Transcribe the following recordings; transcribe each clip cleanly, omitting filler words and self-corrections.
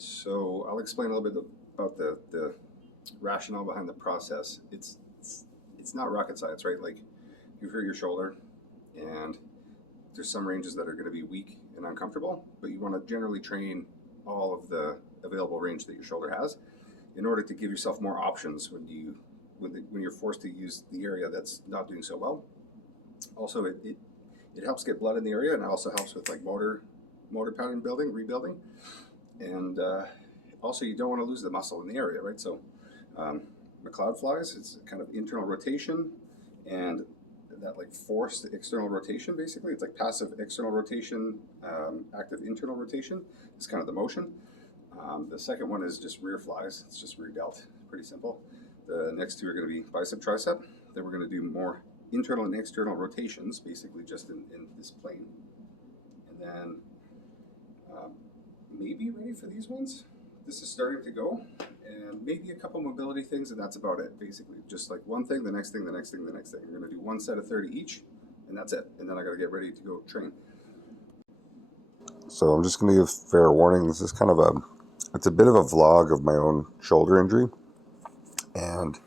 So I'll explain a little bit about the rationale behind the process. It's not rocket science, right? Like you hurt your shoulder, and there's some ranges that are going to be weak and uncomfortable, but you want to generally train all of the available range that your shoulder has in order to give yourself more options when you're forced to use the area that's not doing so well. Also, it helps get blood in the area, and it also helps with like motor pattern rebuilding, and also you don't want to lose the muscle in the area, right? So McLeod flies, it's kind of internal rotation and that like forced external rotation. Basically, it's like passive external rotation, active internal rotation is kind of the motion. The second one is just rear flies. It's just rear delt, pretty simple. The next two are going to be bicep, tricep. Then we're going to do more internal and external rotations, basically just in this plane. And then maybe ready for these ones. This is starting to go, and maybe a couple mobility things, and that's about it, basically. Just like one thing, the next thing, the next thing, the next thing. We're going to do one set of 30 each, and that's it. And then I got to get ready to go train. So I'm just going to give fair warning. This is kind of it's a bit of a vlog of my own shoulder injury. And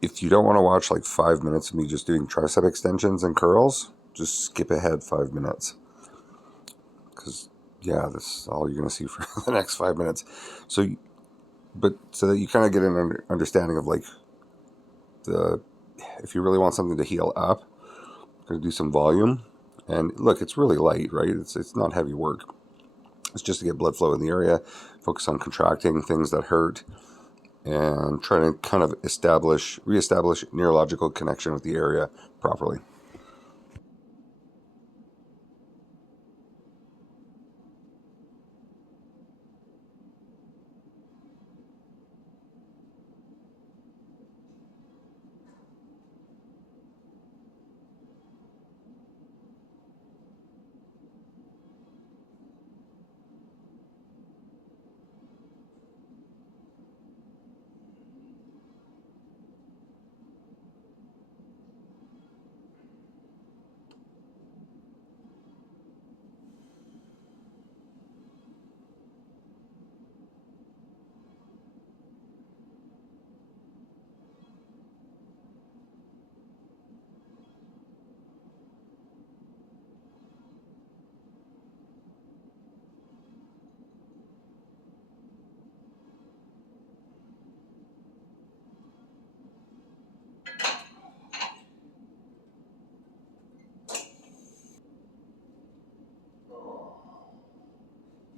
if you don't want to watch like 5 minutes of me just doing tricep extensions and curls, just skip ahead 5 minutes. Because, yeah, this is all you're going to see for the next 5 minutes. So that you kind of get an understanding of like if you really want something to heal up, I'm going to do some volume. And look, it's really light, right? It's not heavy work. It's just to get blood flow in the area, focus on contracting things that hurt, and trying to kind of reestablish neurological connection with the area properly.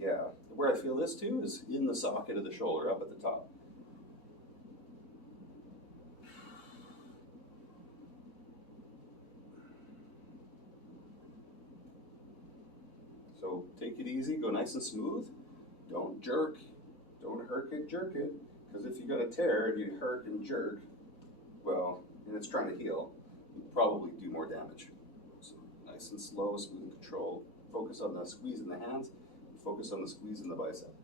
Yeah, where I feel this too is in the socket of the shoulder up at the top. So take it easy, go nice and smooth. Don't jerk, don't herk it, jerk it, because if you got a tear and you herk and jerk, well, and it's trying to heal, you probably do more damage. So nice and slow, smooth and controlled. Focus on the squeeze in the hands, focus on the squeeze in the bicep.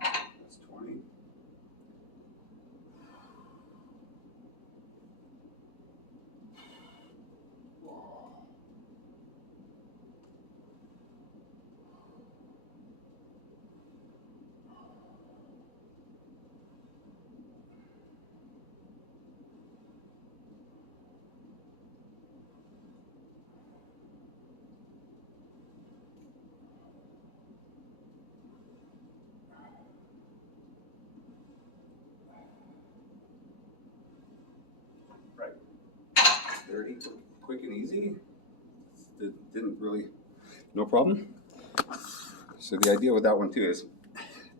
That's 20. Right. 30, quick and easy. Didn't really, no problem. So the idea with that one too is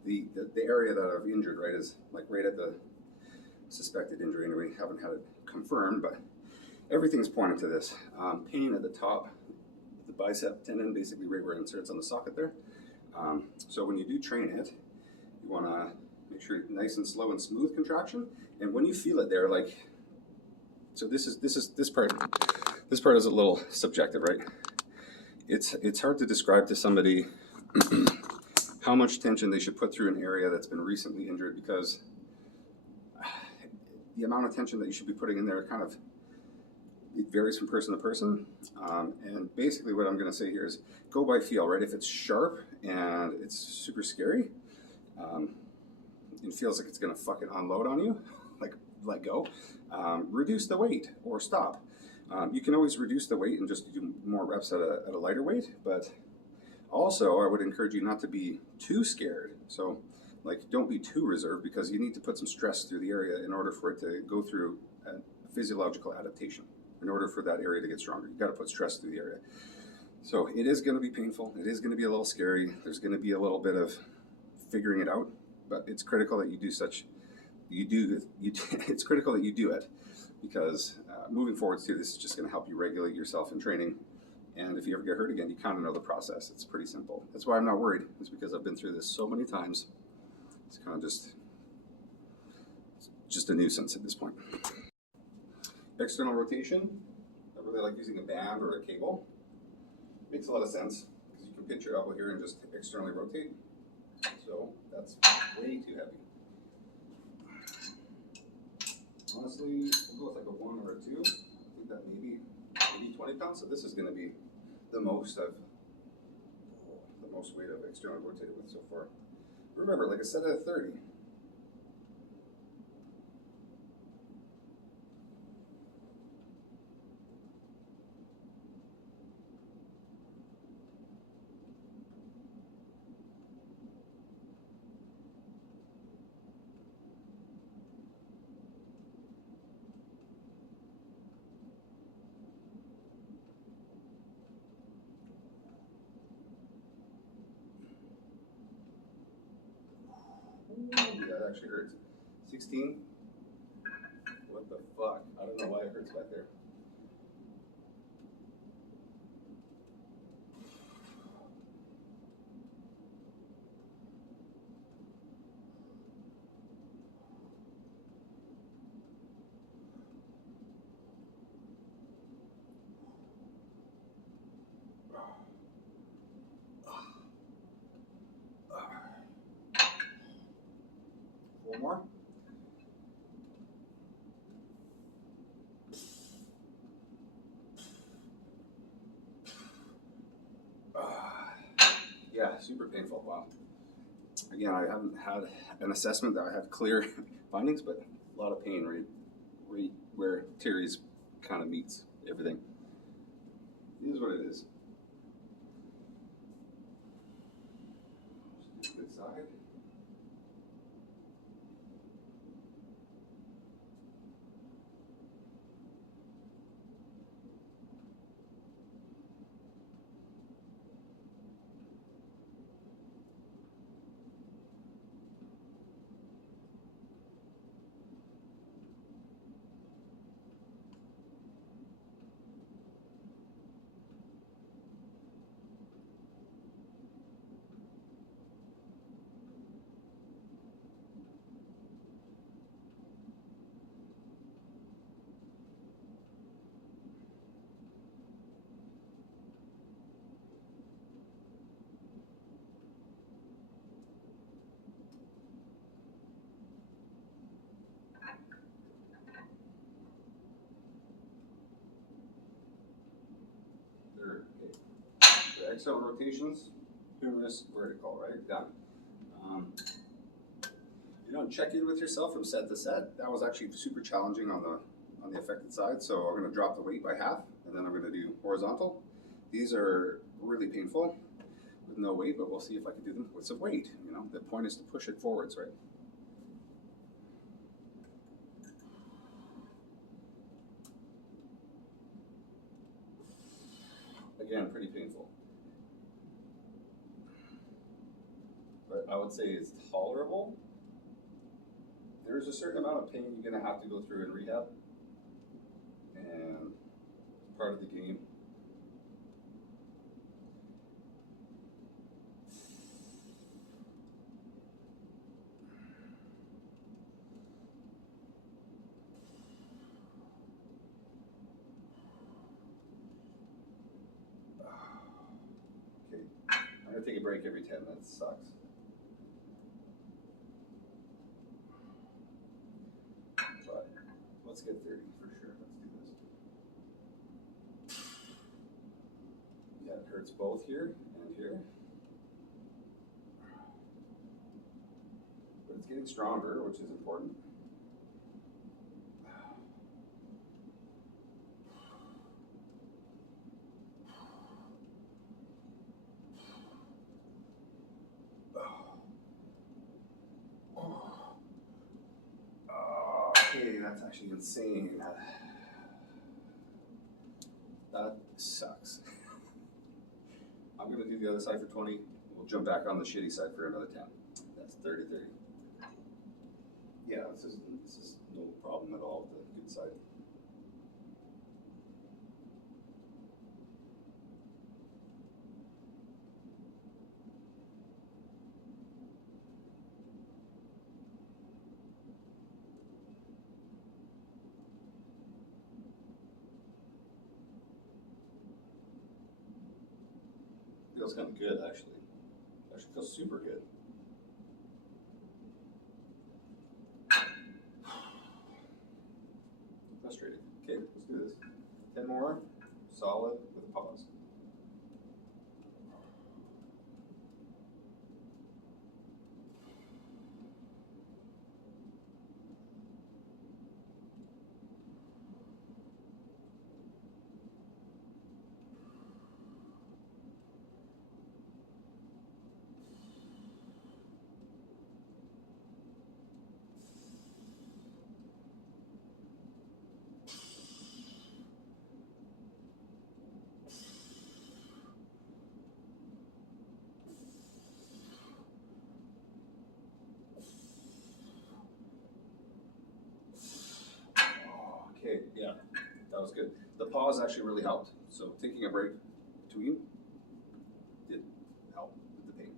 the area that I've injured, right, is like right at the suspected injury, and we haven't had it confirmed, but everything's pointing to this. Pain at the top, the bicep tendon, basically right where it inserts on the socket there. So when you do train it, you want to make sure it's nice and slow and smooth contraction. And when you feel it there, like, so this part is a little subjective, right? It's hard to describe to somebody how much tension they should put through an area that's been recently injured, because the amount of tension that you should be putting in there kind of, it varies from person to person. And basically what I'm going to say here is go by feel, right? If it's sharp and it's super scary, it feels like it's going to fucking unload on you, like let go, reduce the weight or stop. You can always reduce the weight and just do more reps at a lighter weight, but also I would encourage you not to be too scared. So like, don't be too reserved, because you need to put some stress through the area in order for it to go through a physiological adaptation. In order for that area to get stronger, you've got to put stress through the area. So it is going to be painful. It is going to be a little scary. There's going to be a little bit of figuring it out, but it's critical that you do it's critical that you do it, because moving forward too, this is just going to help you regulate yourself in training. And if you ever get hurt again, you kind of know the process. It's pretty simple. That's why I'm not worried. It's because I've been through this so many times. It's kind of just a nuisance at this point. External rotation, I really like using a band or a cable. Makes a lot of sense, because you can pinch your elbow here and just externally rotate. So that's way too heavy. Honestly, we'll go with like a 1 or a 2. I think that maybe 20 pounds. So this is going to be the most weight I've externally rotated with so far. Remember, like I said, at 30. Ooh, that actually hurts. 16. What the fuck? I don't know why it hurts back there. One more. Yeah, super painful. Wow. Again, I haven't had an assessment that I have clear findings, but a lot of pain right where Terry's kind of meets everything. It is what it is. Just do this side. There. Okay. The external rotations, humerus vertical, right? Done. You don't check in with yourself from set to set. That was actually super challenging on the affected side. So I'm going to drop the weight by half, and then I'm going to do horizontal. These are really painful with no weight, but we'll see if I can do them with some weight. You know, the point is to push it forwards, right? Again, pretty painful. But I would say is tolerable. There's a certain amount of pain you're gonna have to go through in rehab, and it's part of the game. Okay, I'm gonna take a break every 10 minutes. Sucks. But let's get 30 for sure. Let's do this. Yeah, it hurts both here and here. But it's getting stronger, which is important. Okay, that's actually insane. That sucks. I'm gonna do the other side for 20. We'll jump back on the shitty side for another 10. That's 30, 30. Yeah, this is no problem at all with the good side. Feels kind of good, actually. Actually feels super good. Frustrated. Okay, let's do this. 10 more, solid, with a pause. Okay, yeah, that was good. The pause actually really helped. So taking a break between did help with the pain.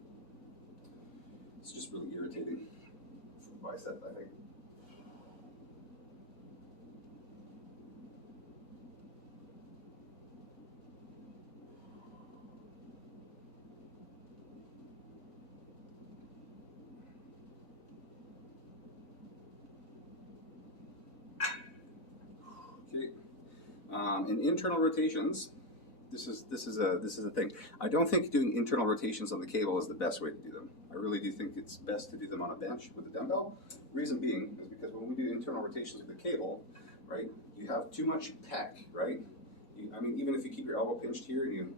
It's just really irritating for the bicep, I think. Okay, in internal rotations, this is a thing. I don't think doing internal rotations on the cable is the best way to do them. I really do think it's best to do them on a bench with a dumbbell. Reason being is because when we do internal rotations with the cable, right, you have too much pec, right? I mean, even if you keep your elbow pinched here and you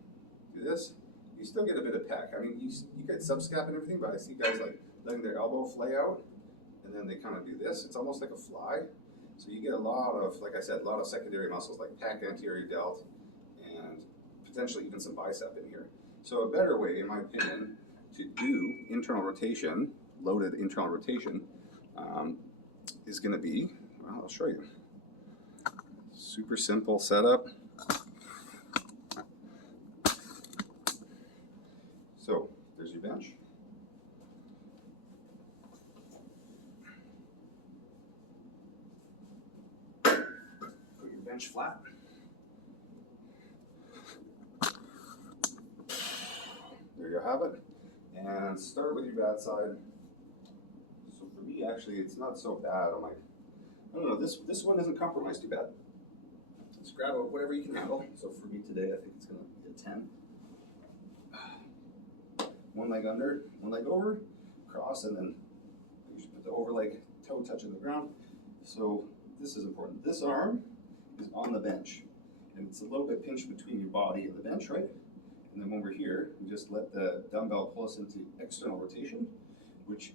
do this, you still get a bit of pec. I mean, you get subscap and everything, but I see guys like letting their elbow flay out, and then they kind of do this. It's almost like a fly. So you get a lot of, like I said, a lot of secondary muscles like pec, anterior delt, and potentially even some bicep in here. So a better way, in my opinion, to do internal rotation, loaded internal rotation, is going to be, well, I'll show you. Super simple setup. So there's your bench. Put your bench flat. There you have it. And start with your bad side. So for me, actually, it's not so bad. I'm like, I don't know, this one isn't compromised too bad. Just grab whatever you can handle. So for me today, I think it's gonna be a 10. One leg under, one leg over, cross, and then you should put the overleg toe touching the ground. So this is important. This arm is on the bench, and it's a little bit pinched between your body and the bench, right? And then when we're here, we just let the dumbbell pull us into external rotation, which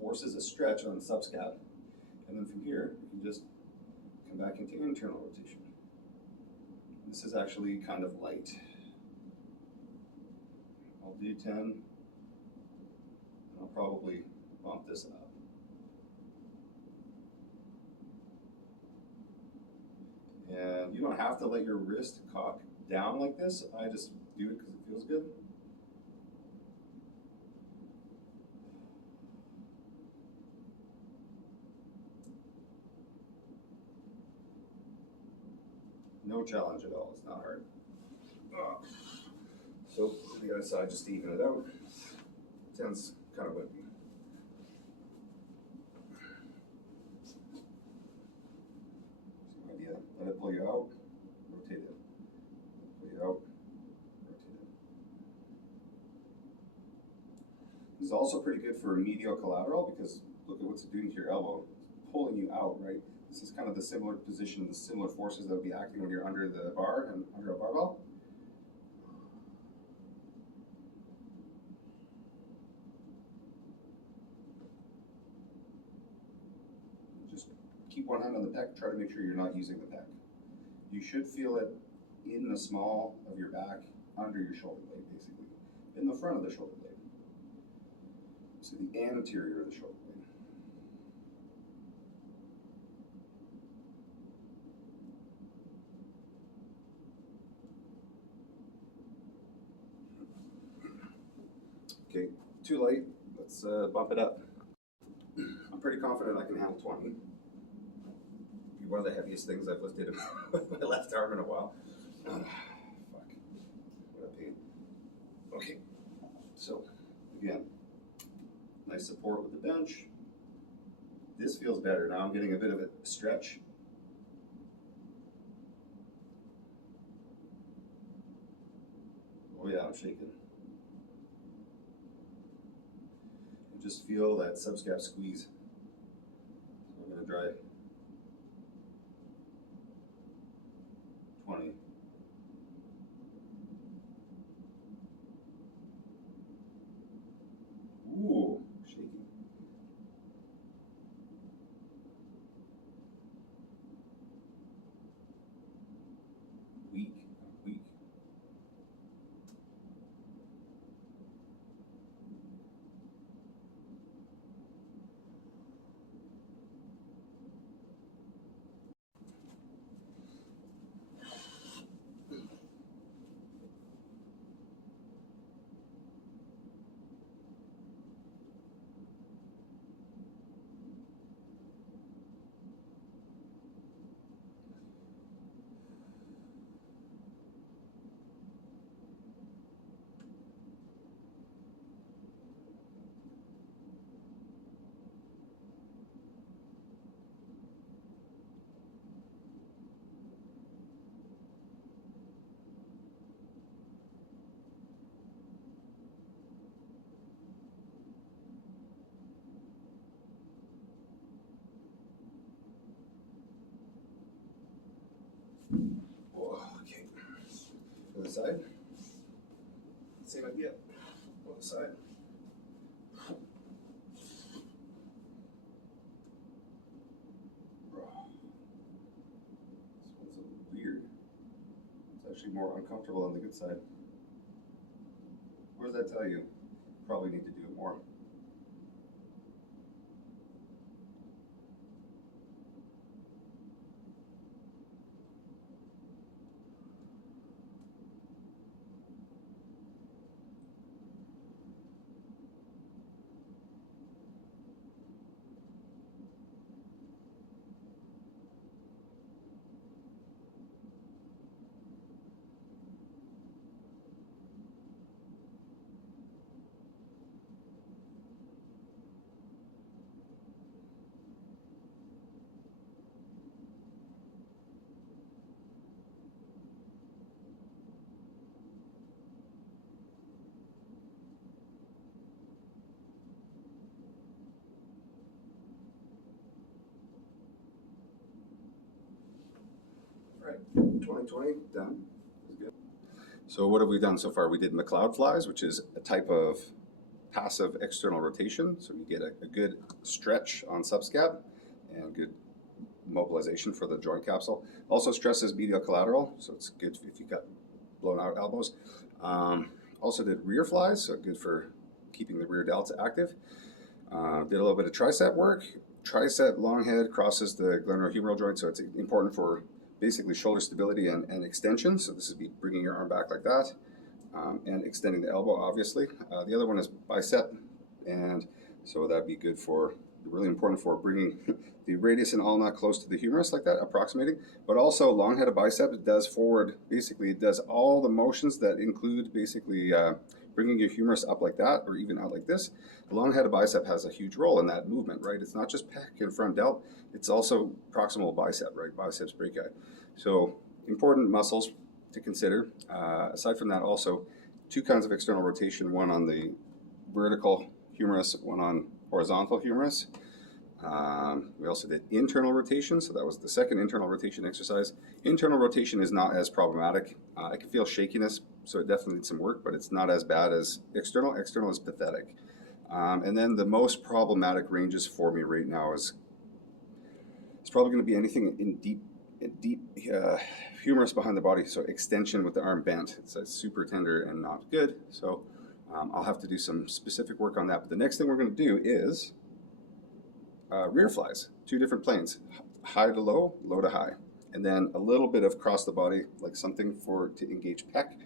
forces a stretch on the subscap. And then from here, we can just come back into internal rotation. This is actually kind of light. I'll do 10, and I'll probably bump this up. And you don't have to let your wrist cock down like this. I just do it because it feels good. No challenge at all, it's not hard. So the other side, just to even it out. Tends kind of wimpy. Same idea. Let it pull you out, rotate it. Pull you out, rotate it. This is also pretty good for medial collateral because look at what's it doing to your elbow. It's pulling you out, right? This is kind of the similar position, the similar forces that would be acting when you're under the bar and under a barbell. Just keep one hand on the pec, try to make sure you're not using the pec. You should feel it in the small of your back, under your shoulder blade, basically. In the front of the shoulder blade. So the anterior of the shoulder blade. Okay, too light. Let's bump it up. I'm pretty confident I can handle 20. Be one of the heaviest things I've lifted with my left arm in a while. Fuck. What a pain. Okay, so again, nice support with the bench. This feels better. Now I'm getting a bit of a stretch. Oh yeah, I'm shaking. And just feel that subscap squeeze. So I'm gonna try 20. Ooh, shaking. Weak, weak. Oh, okay. Other side. Same idea. Other side. This one's a weird. It's actually more uncomfortable on the good side. What does that tell you? Probably need to do it more. Right, 2020, done. That's good. So what have we done so far? We did McLeod flies, which is a type of passive external rotation. So you get a good stretch on subscap and good mobilization for the joint capsule. Also stresses medial collateral, so it's good if you've got blown out elbows. Also did rear flies, so good for keeping the rear delta active. Did a little bit of tricep work. Tricep long head crosses the glenohumeral joint, so it's important for basically shoulder stability and extension. So this would be bringing your arm back like that, and extending the elbow, obviously. The other one is bicep, and so that'd be good for, really important for bringing the radius and ulna close to the humerus like that, approximating. But also long-headed bicep, it does forward, basically it does all the motions that include basically bringing your humerus up like that or even out like this. The long-headed bicep has a huge role in that movement, right? It's not just pec and front delt, it's also proximal bicep, right? Biceps brachii. So important muscles to consider. Aside from that, also two kinds of external rotation, one on the vertical humerus, one on horizontal humerus. We also did internal rotation, so that was the second internal rotation exercise. Internal rotation is not as problematic. I can feel shakiness, so it definitely needs some work, but it's not as bad as external. External is pathetic. And then the most problematic ranges for me right now is it's probably going to be anything in deep humerus behind the body, so extension with the arm bent. It's super tender and not good, so I'll have to do some specific work on that. But the next thing we're going to do is rear flies, two different planes, high to low, low to high, and then a little bit of cross the body, like something to engage pec.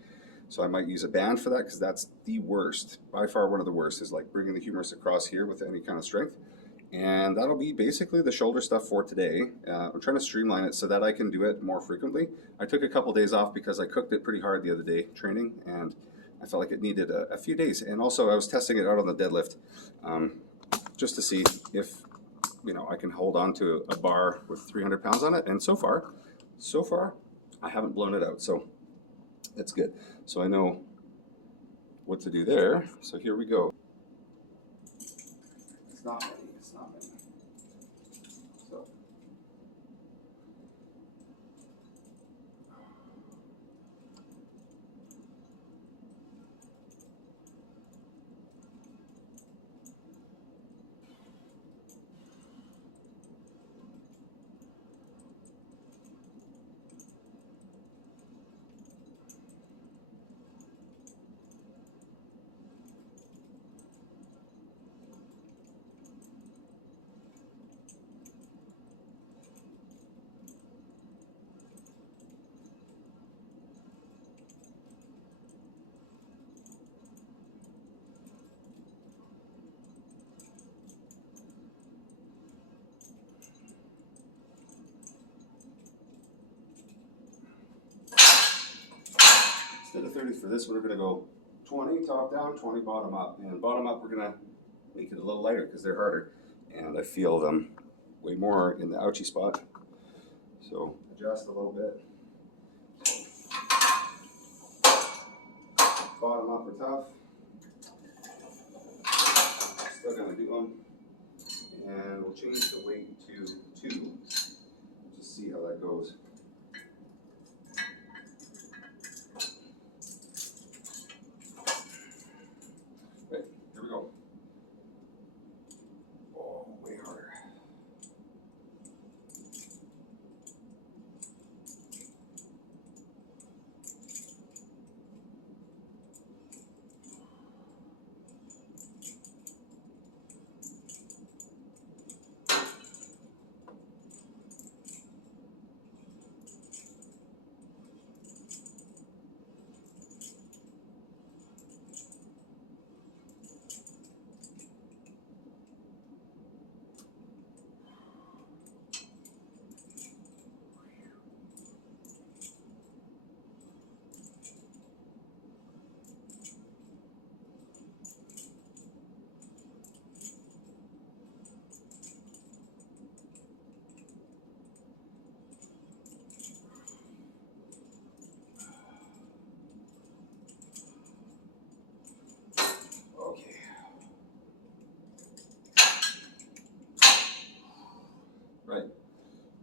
So I might use a band for that because that's the worst, by far one of the worst, is like bringing the humerus across here with any kind of strength. And that'll be basically the shoulder stuff for today. I'm trying to streamline it so that I can do it more frequently. I took a couple days off because I cooked it pretty hard the other day training, and I felt like it needed a few days. And also I was testing it out on the deadlift just to see if I can hold on to a bar with 300 pounds on it. And so far, I haven't blown it out. So that's good. So I know what to do there. So here we go. It's not many. So. Instead of 30 for this one, we're going to go 20 top down, 20 bottom up. And bottom up, we're going to make it a little lighter because they're harder. And I feel them way more in the ouchie spot. So adjust a little bit. Bottom up are tough. Still going to do them. And we'll change the weight to 2. Just see how that goes. Okay, here we go. Oh, way harder. Right.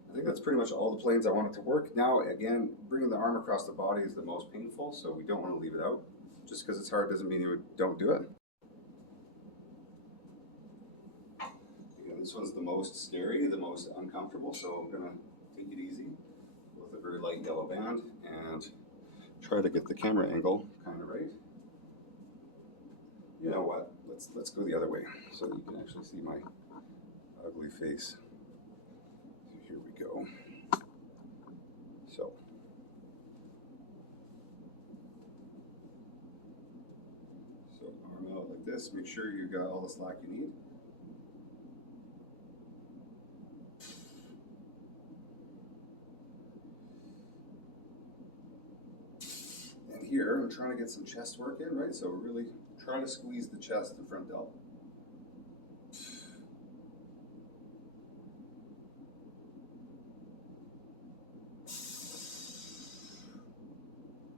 I think that's pretty much all the planes I wanted to work. Now, again, bringing the arm across the body is the most painful, so we don't want to leave it out. Just because it's hard doesn't mean you don't do it. Again, this one's the most scary, the most uncomfortable, so I'm going to take it easy with a very light yellow band and try to get the camera angle kind of right. You know what? let's go the other way so that you can actually see my ugly face. Here we go. So arm out like this. Make sure you got all the slack you need. And here I'm trying to get some chest work in, right? So really try to squeeze the chest and front delt.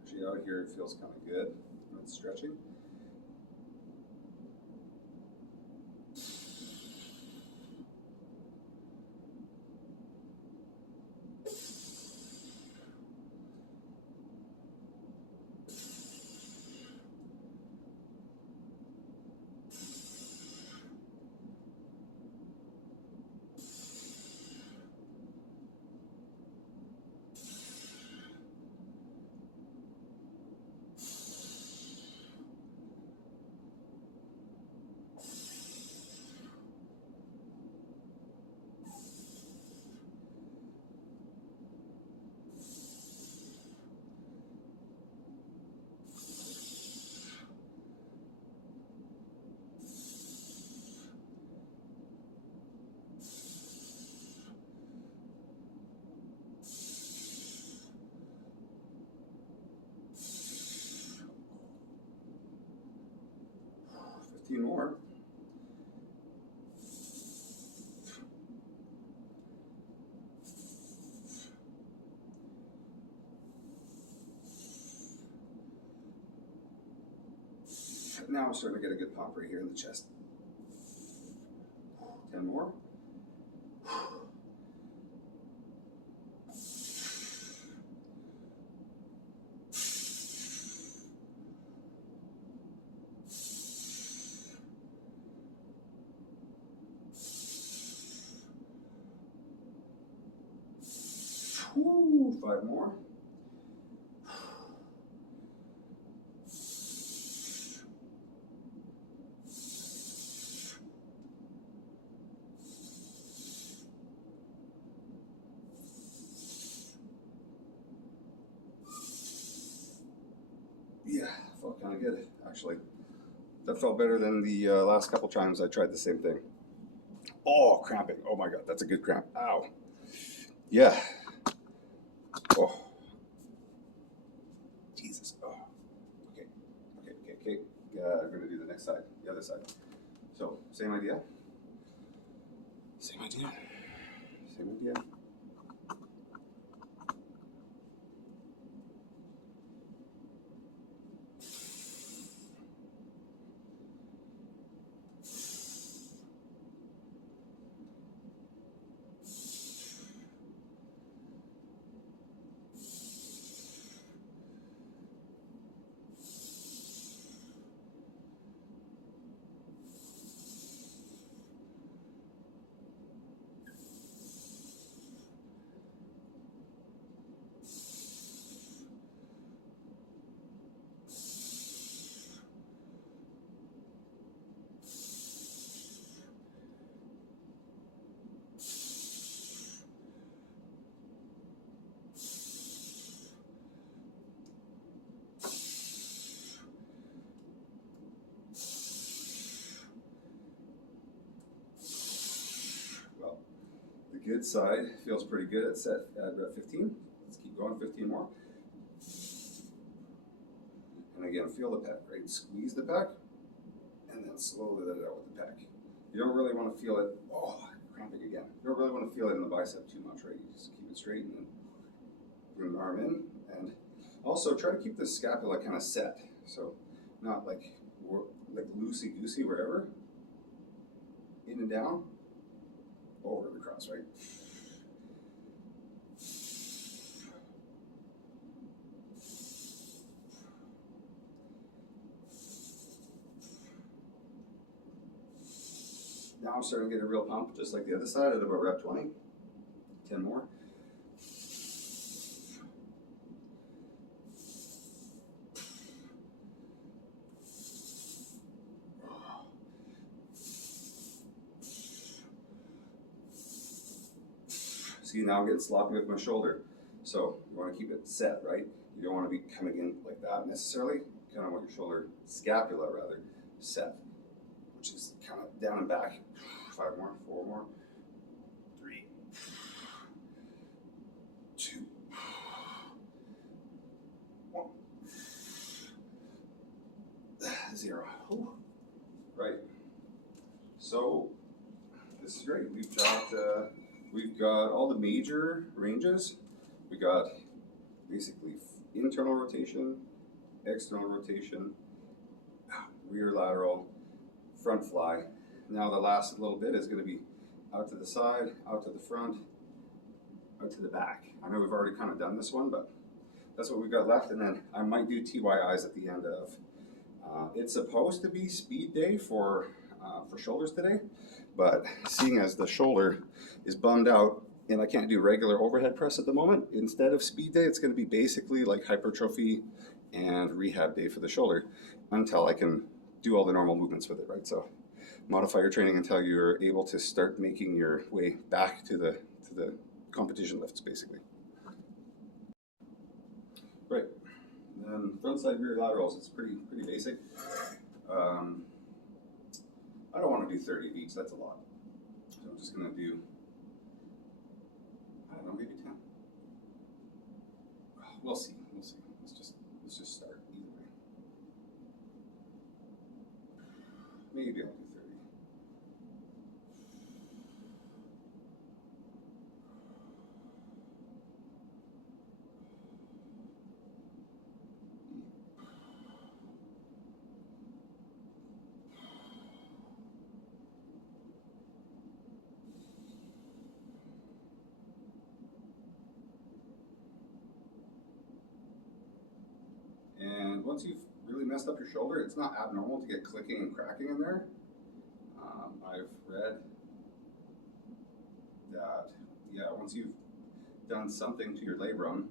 Actually, out here it feels kind of good. It's stretching. More. Now I'm starting to get a good pop right here in the chest. 10 more. Woo, 5 more. Yeah, felt kind of good, actually. That felt better than the last couple times I tried the same thing. Oh, cramping. Oh my God, that's a good cramp. Ow. Yeah. Oh. Jesus. Oh. Okay. I'm going to do the next side, the other side. So, same idea. Same idea. Same idea. Well, the good side feels pretty good at rep 15. Let's keep going, 15 more. And again, feel the pec, right? Squeeze the pec, and then slowly let it out with the pec. You don't really want to feel it, cramping again. You don't really want to feel it in the bicep too much, right? You just keep it straight and then bring the arm in. And also try to keep the scapula kind of set. So not like loosey-goosey wherever. In and down, over and across, right? Now I'm starting to get a real pump, just like the other side at about rep 20. 10 more. See, now I'm getting sloppy with my shoulder. So you want to keep it set, right? You don't want to be coming in like that necessarily. You kind of want your shoulder, scapula rather, set, which is kind of down and back. 5 more, 4 more, 3, 2, 1, 0. Ooh. Right. So this is great. We've got all the major ranges. We got basically internal rotation, external rotation, rear lateral, front fly. Now the last little bit is going to be out to the side, out to the front, out to the back. I know we've already kind of done this one, but that's what we've got left. And then I might do TYIs at the end of. It's supposed to be speed day for shoulders today, but seeing as the shoulder is bummed out and I can't do regular overhead press at the moment, instead of speed day, it's going to be basically like hypertrophy and rehab day for the shoulder until I can do all the normal movements with it, right? So modify your training until you're able to start making your way back to the competition lifts, basically. Right. And then front side rear laterals, it's pretty basic. I don't want to do 30 of each, that's a lot. So I'm just going to do, I don't know, maybe 10. We'll see. Let's just start either way. Maybe I'll do 30. And once you've really messed up your shoulder, it's not abnormal to get clicking and cracking in there. I've read that, yeah, once you've done something to your labrum,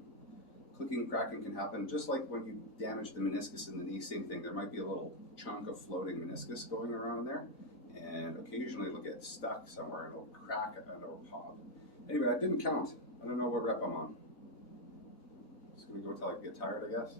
clicking and cracking can happen just like when you damage the meniscus in the knee, same thing. There might be a little chunk of floating meniscus going around in there, and occasionally it'll get stuck somewhere and it'll crack and it'll pop. Anyway, I didn't count. I don't know what rep I'm on. Just gonna go until I get tired, I guess.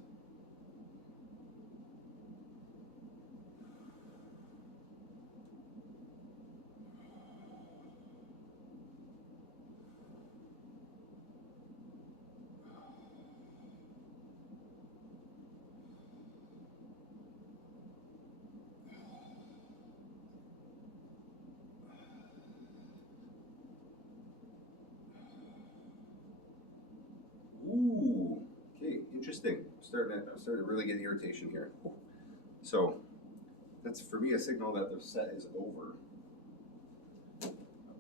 Ooh, okay, interesting. I'm starting to really get irritation here. So that's for me a signal that the set is over. A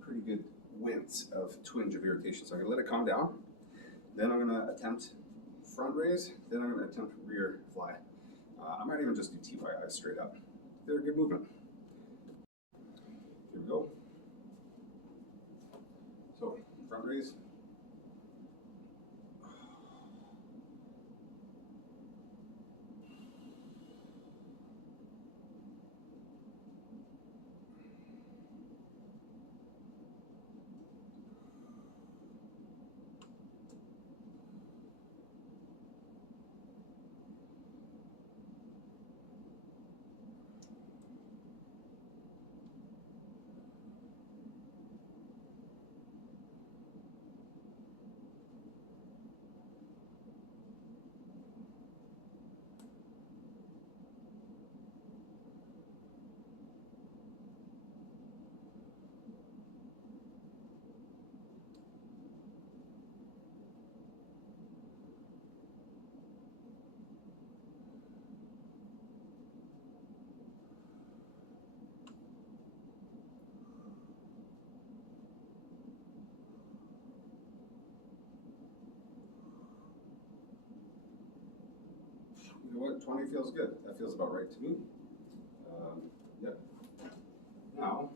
pretty good wince of twinge of irritation. So I'm gonna let it calm down. Then I'm gonna attempt front raise. Then I'm gonna attempt rear fly. I might even just do TYI straight up. They're a good movement. Here we go. So front raise. You know what, 20 feels good. That feels about right to me. Yep. Now,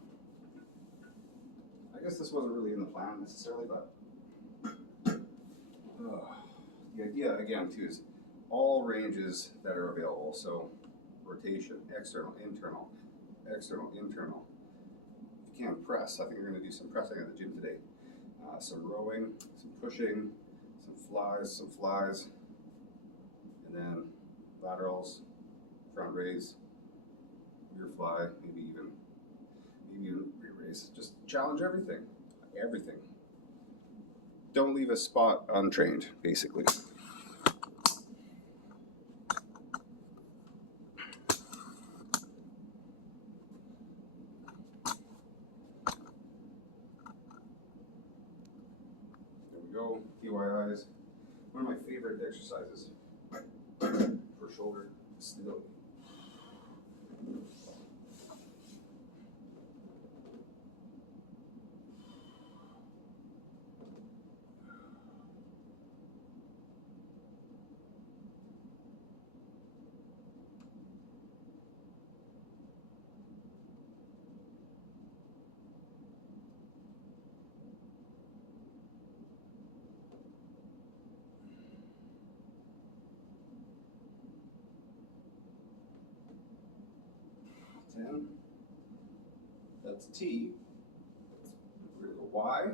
I guess this wasn't really in the plan necessarily, but the idea, again, too, is all ranges that are available. So rotation, external, internal, external, internal. If you can't press, I think you're going to do some pressing at the gym today. some rowing, some pushing, some flies, and then laterals, front raise, rear fly, maybe even rear raise. Just challenge everything. Don't leave a spot untrained, basically. There we go, PYIs. One of my favorite exercises for shoulder stability. That's T. We're going to go Y.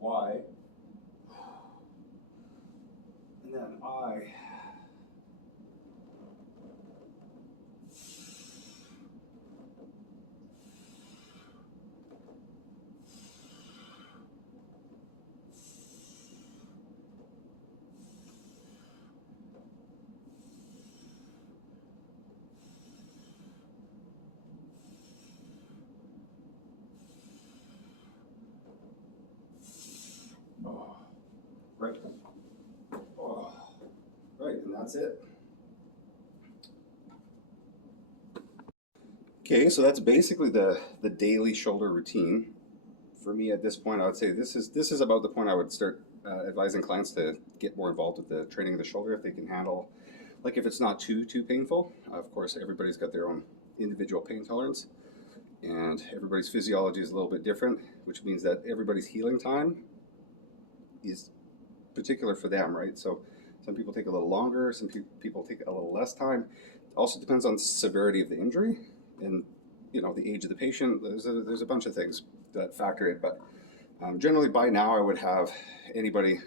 Y, and then I. Oh, right. Oh, right, and that's it. Okay, so that's basically the daily shoulder routine. For me at this point, I would say this is about the point I would start advising clients to get more involved with the training of the shoulder if they can handle, like if it's not too painful. Of course, everybody's got their own individual pain tolerance, and everybody's physiology is a little bit different, which means that everybody's healing time is particular for them, right? So some people take a little longer, some people take a little less time. Also depends on the severity of the injury and the age of the patient. There's a bunch of things that factor in, but generally by now I would have anybody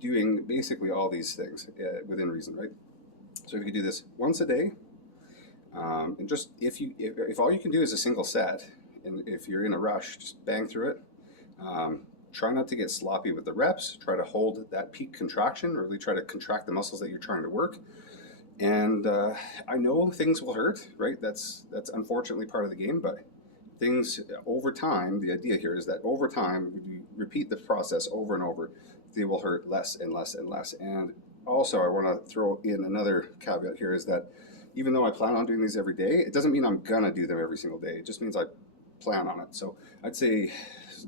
doing basically all these things within reason, right? So if you could do this once a day, and just if all you can do is a single set, and if you're in a rush, just bang through it. Try not to get sloppy with the reps. Try to hold that peak contraction, or really try to contract the muscles that you're trying to work. And I know things will hurt, right? That's unfortunately part of the game, but things over time, the idea here is that over time, when you repeat the process over and over, they will hurt less and less and less. And also, I want to throw in another caveat here is that even though I plan on doing these every day, it doesn't mean I'm gonna do them every single day. It just means I plan on it. So I'd say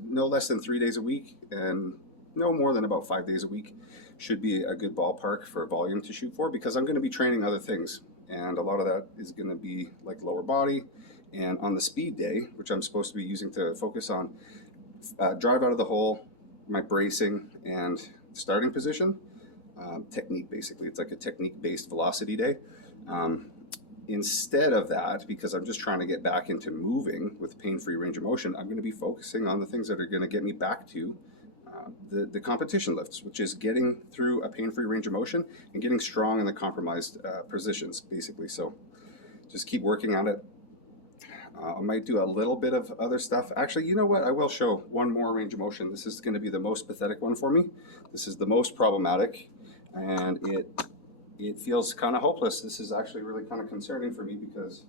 no less than 3 days a week and no more than about 5 days a week should be a good ballpark for volume to shoot for, because I'm going to be training other things, and a lot of that is going to be like lower body. And on the speed day, which I'm supposed to be using to focus on drive out of the hole, my bracing and starting position, technique basically. It's like a technique-based velocity day. Instead of that, because I'm just trying to get back into moving with pain-free range of motion, I'm going to be focusing on the things that are going to get me back to the competition lifts, which is getting through a pain-free range of motion and getting strong in the compromised positions, basically. So just keep working on it. I might do a little bit of other stuff. Actually, you know what? I will show one more range of motion. This is going to be the most pathetic one for me. This is the most problematic, and it feels kind of hopeless. This is actually really kind of concerning for me, because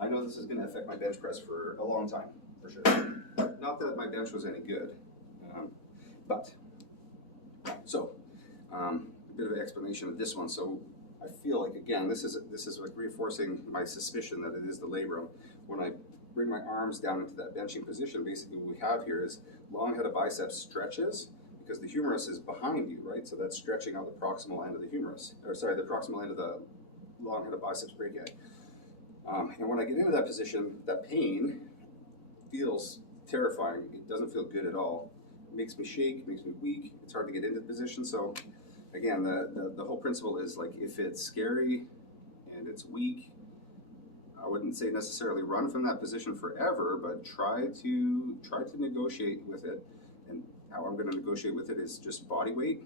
I know this is going to affect my bench press for a long time, for sure. Not that my bench was any good, but so a bit of an explanation of this one. So I feel like, again, this is like reinforcing my suspicion that it is the labrum. When I bring my arms down into that benching position, basically what we have here is long head of biceps stretches because the humerus is behind you, right? So that's stretching out the proximal end of the humerus, or sorry, the proximal end of the long head of biceps brachii. And when I get into that position, that pain feels terrifying. It doesn't feel good at all. It makes me shake, makes me weak. It's hard to get into the position. So again, the whole principle is like if it's scary and it's weak, I wouldn't say necessarily run from that position forever, but try to negotiate with it. And how I'm going to negotiate with it is just body weight.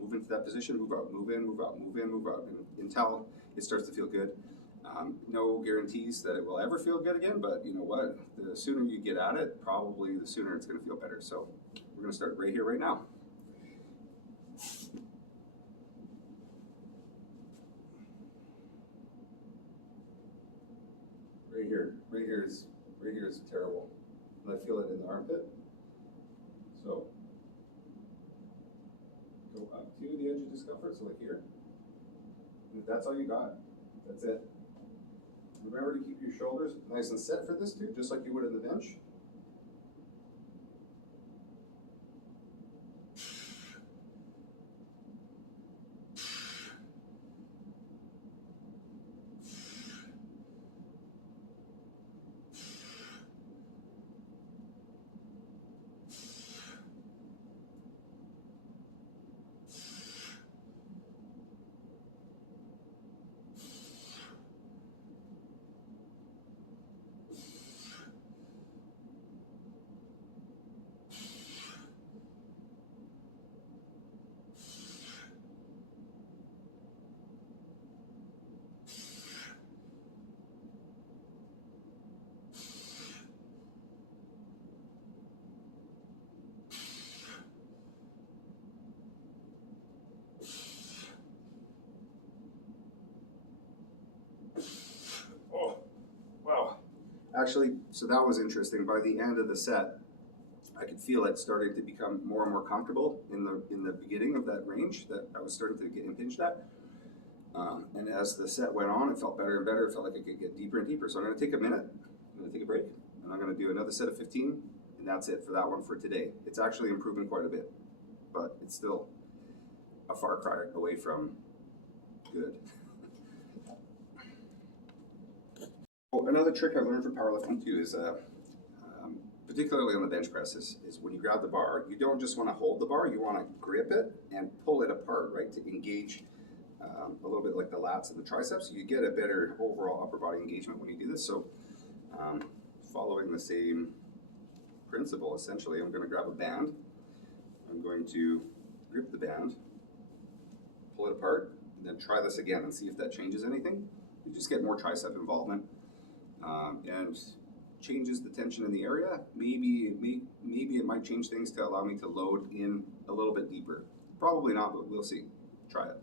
Move into that position, move out, move in, move out, move in, move out, and until it starts to feel good. No guarantees that it will ever feel good again, but you know what? The sooner you get at it, probably the sooner it's going to feel better. So we're going to start right here, right now. Right here is terrible. And I feel it in the armpit. So go up to the edge of discomfort, so like here. And if that's all you got, that's it. Remember to keep your shoulders nice and set for this too, just like you would in the bench. Oh, wow. Actually, so that was interesting. By the end of the set, I could feel it starting to become more and more comfortable in the beginning of that range that I was starting to get impinged at. And as the set went on, it felt better and better. It felt like it could get deeper and deeper. So I'm going to take a minute. I'm going to take a break. And I'm going to do another set of 15. And that's it for that one for today. It's actually improving quite a bit. But it's still a far cry away from good. Another trick I've learned from powerlifting too is, particularly on the bench press, is when you grab the bar, you don't just want to hold the bar, you want to grip it and pull it apart, right, to engage a little bit like the lats and the triceps. You get a better overall upper body engagement when you do this. So following the same principle, essentially, I'm going to grab a band. I'm going to grip the band, pull it apart, and then try this again and see if that changes anything. You just get more tricep involvement. And changes the tension in the area. Maybe it might change things to allow me to load in a little bit deeper. Probably not, but we'll see. Try it.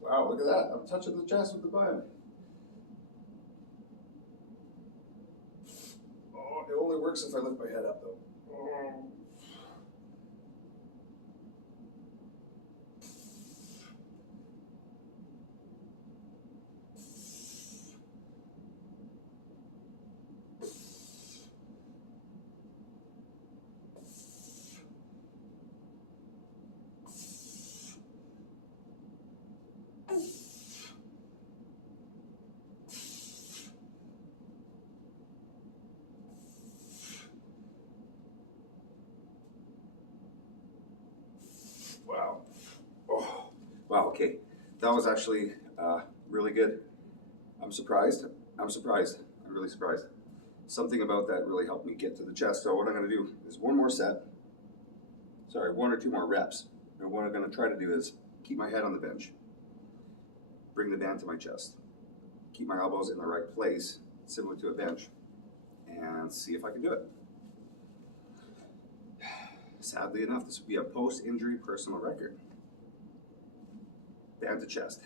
Wow, look at that. I'm touching the chest with the band. Oh, it only works if I lift my head up though. Oh. Okay, that was actually really good. I'm surprised. I'm surprised. I'm really surprised. Something about that really helped me get to the chest. So what I'm going to do is one more set. Sorry, 1 or 2 more reps. And what I'm going to try to do is keep my head on the bench, bring the band to my chest, keep my elbows in the right place, similar to a bench, and see if I can do it. Sadly enough, this would be a post-injury personal record. Band to chest.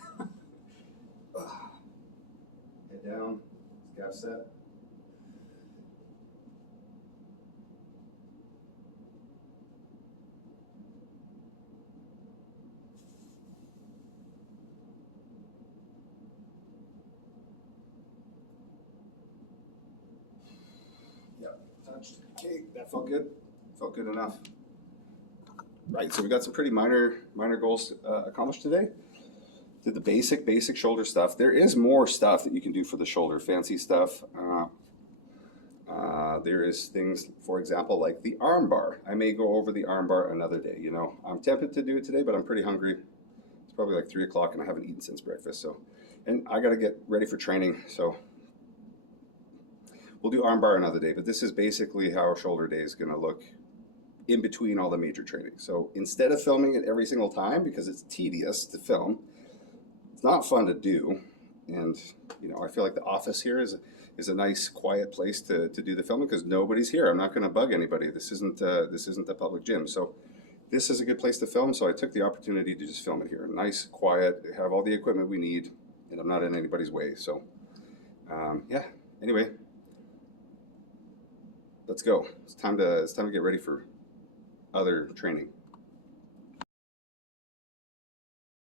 Head down, scap set. Yep, touched. Okay, that felt good. Felt good enough. Right, so we got some pretty minor goals accomplished today. Did the basic shoulder stuff. There is more stuff that you can do for the shoulder, fancy stuff. There is things, for example, like the arm bar. I may go over the arm bar another day. You know, I'm tempted to do it today, but I'm pretty hungry. It's probably like 3 o'clock, and I haven't eaten since breakfast. So, and I got to get ready for training. So, we'll do arm bar another day. But this is basically how shoulder day is going to look in between all the major training. So instead of filming it every single time because it's tedious to film, it's not fun to do, and you know, I feel like the office here is a nice quiet place to do the filming because nobody's here. I'm not going to bug anybody. This isn't a public gym, so this is a good place to film. So I took the opportunity to just film it here. Nice, quiet, have all the equipment we need, and I'm not in anybody's way. So yeah. Anyway, let's go. It's time to get ready for other training.